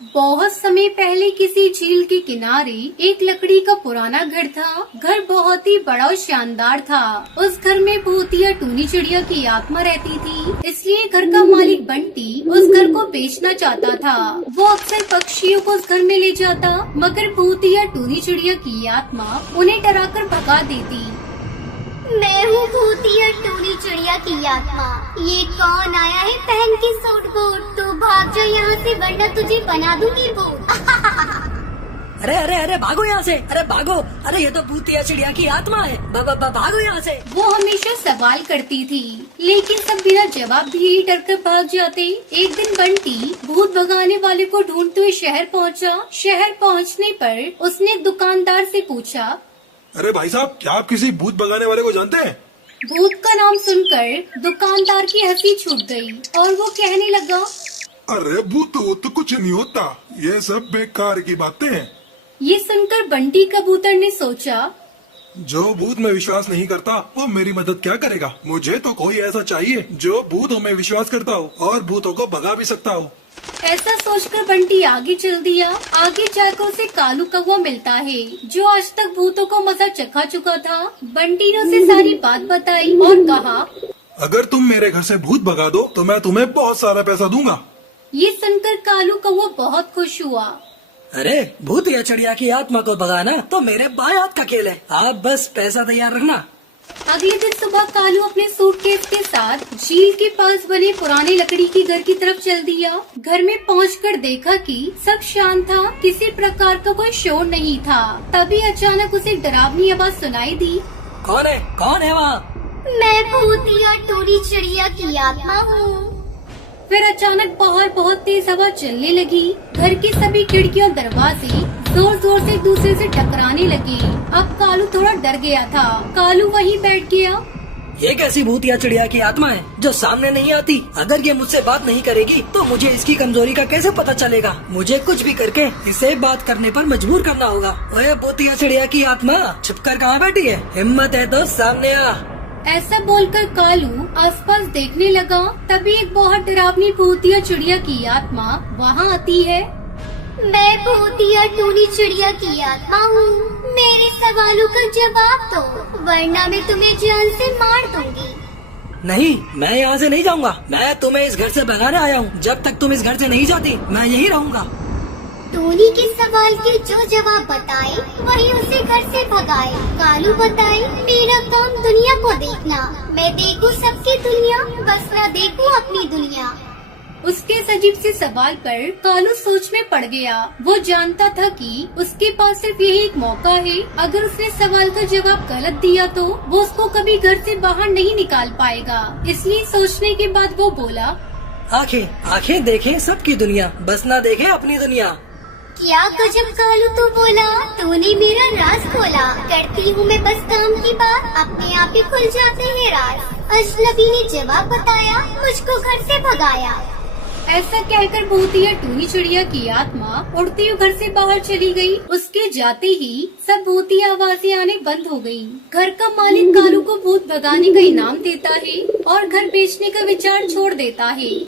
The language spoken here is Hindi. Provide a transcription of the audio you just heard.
बहुत समय पहले किसी झील के किनारे एक लकड़ी का पुराना घर था। घर बहुत ही बड़ा और शानदार था। उस घर में भूतिया टूनी चिड़िया की आत्मा रहती थी, इसलिए घर का मालिक बंटी उस घर को बेचना चाहता था। वो अक्सर पक्षियों को उस घर में ले जाता, मगर भूतिया टूनी चिड़िया की आत्मा उन्हें डराकर भगा देती। मैं हूँ भूतिया टूनी चिड़िया की आत्मा। ये कौन आया है पहन के सूट बूट? तू भाग जा यहाँ से वरना तुझे बना दूंगी भूत। अरे अरे अरे भागो यहाँ से, अरे भागो, अरे ये तो भूतिया चिड़िया की आत्मा है, भागो यहाँ से। वो हमेशा सवाल करती थी, लेकिन सब बिना जवाब दिए डर कर भाग जाते। एक दिन बंटी भूत भगाने वाले को ढूंढते हुए शहर पहुँचा। शहर पहुँचने पर उसने एक दुकानदार से पूछा, अरे भाई साहब, क्या आप किसी भूत भगाने वाले को जानते हैं? भूत का नाम सुनकर दुकानदार की हंसी छूट गई और वो कहने लगा, अरे भूत वो तो कुछ नहीं होता, ये सब बेकार की बातें हैं। ये सुनकर बंटी कबूतर ने सोचा, जो भूत में विश्वास नहीं करता वो मेरी मदद क्या करेगा। मुझे तो कोई ऐसा चाहिए जो भूतों में विश्वास करता हो और भूतों को भगा भी सकता हो। ऐसा सोचकर बंटी आगे चल दिया। आगे जाकर उसे कालू कौवा मिलता है, जो आज तक भूतों को मजा चखा चुका था। बंटी ने उसे सारी बात बताई और कहा, अगर तुम मेरे घर से भूत भगा दो तो मैं तुम्हें बहुत सारा पैसा दूंगा। ये सुनकर कालू कौवा बहुत खुश हुआ। अरे भूतिया चिड़िया की आत्मा को भगाना तो मेरे बाएं हाथ का खेल है, आप बस पैसा तैयार रखना। अगले दिन सुबह कालू अपने सूटकेस के साथ झील के पास बने पुराने लकड़ी के घर की तरफ चल दिया। घर में पहुंचकर देखा कि सब शांत था, किसी प्रकार का कोई शोर नहीं था। तभी अचानक उसे एक डरावनी आवाज सुनाई दी। कौन है वहाँ? मैं भूतिया टूनी चिड़िया की आत्मा हूँ। फिर अचानक बाहर बहुत तेज हवा चलने लगी। घर की सभी खिड़कियां और दरवाजे जोर जोर से एक दूसरे से टकराने लगे। अब कालू थोड़ा डर गया था। कालू वहीं बैठ गया। ये कैसी भूतिया चिड़िया की आत्मा है जो सामने नहीं आती? अगर ये मुझसे बात नहीं करेगी तो मुझे इसकी कमजोरी का कैसे पता चलेगा? मुझे कुछ भी करके इसे बात करने पर मजबूर करना होगा। ओए भूतिया चिड़िया की आत्मा, छुपकर कहाँ बैठी है? हिम्मत है तो सामने आ। ऐसा बोलकर कालू आसपास देखने लगा। तभी एक बहुत डरावनी भूतिया चिड़िया की आत्मा वहाँ आती है। मैं भूतिया टूनी चिड़िया की आत्मा हूँ। मेरे सवालों का जवाब दो, वरना मैं तुम्हें जान से मार दूंगी। नहीं, मैं यहाँ से नहीं जाऊँगा। मैं तुम्हें इस घर से भगाने आया हूँ। जब तक तुम इस घर से नहीं जाती मैं यही रहूँगा। टूनी के सवाल के जो जवाब बताए वही उसे घर से भगाए। कालू बताए, मेरा काम दुनिया को देखना। मैं देखूं सबकी दुनिया, बस मैं देखूं अपनी दुनिया। उसके अजीब से सवाल पर कालू सोच में पड़ गया। वो जानता था कि उसके पास सिर्फ यही एक मौका है। अगर उसने सवाल का जवाब गलत दिया तो वो उसको कभी घर से बाहर नहीं निकाल पाएगा। इसलिए सोचने के बाद वो बोला, आंखें देखें सबकी दुनिया, बस ना देखे अपनी दुनिया। क्या गजब कालू तू बोला, तूने मेरा राज खोला। करती हूँ मैं बस काम की बात, अपने आप ही खुल जाते हैं राज। अजनबी ने जवाब बताया, मुझको घर से भगाया। ऐसा कहकर भूतिया टूनी चिड़िया की आत्मा उड़ती हुई घर से बाहर चली गई। उसके जाते ही सब भूतिया आवाजें आने बंद हो गयी। घर का मालिक कालू को भूत भगाने का इनाम देता है और घर बेचने का विचार छोड़ देता है।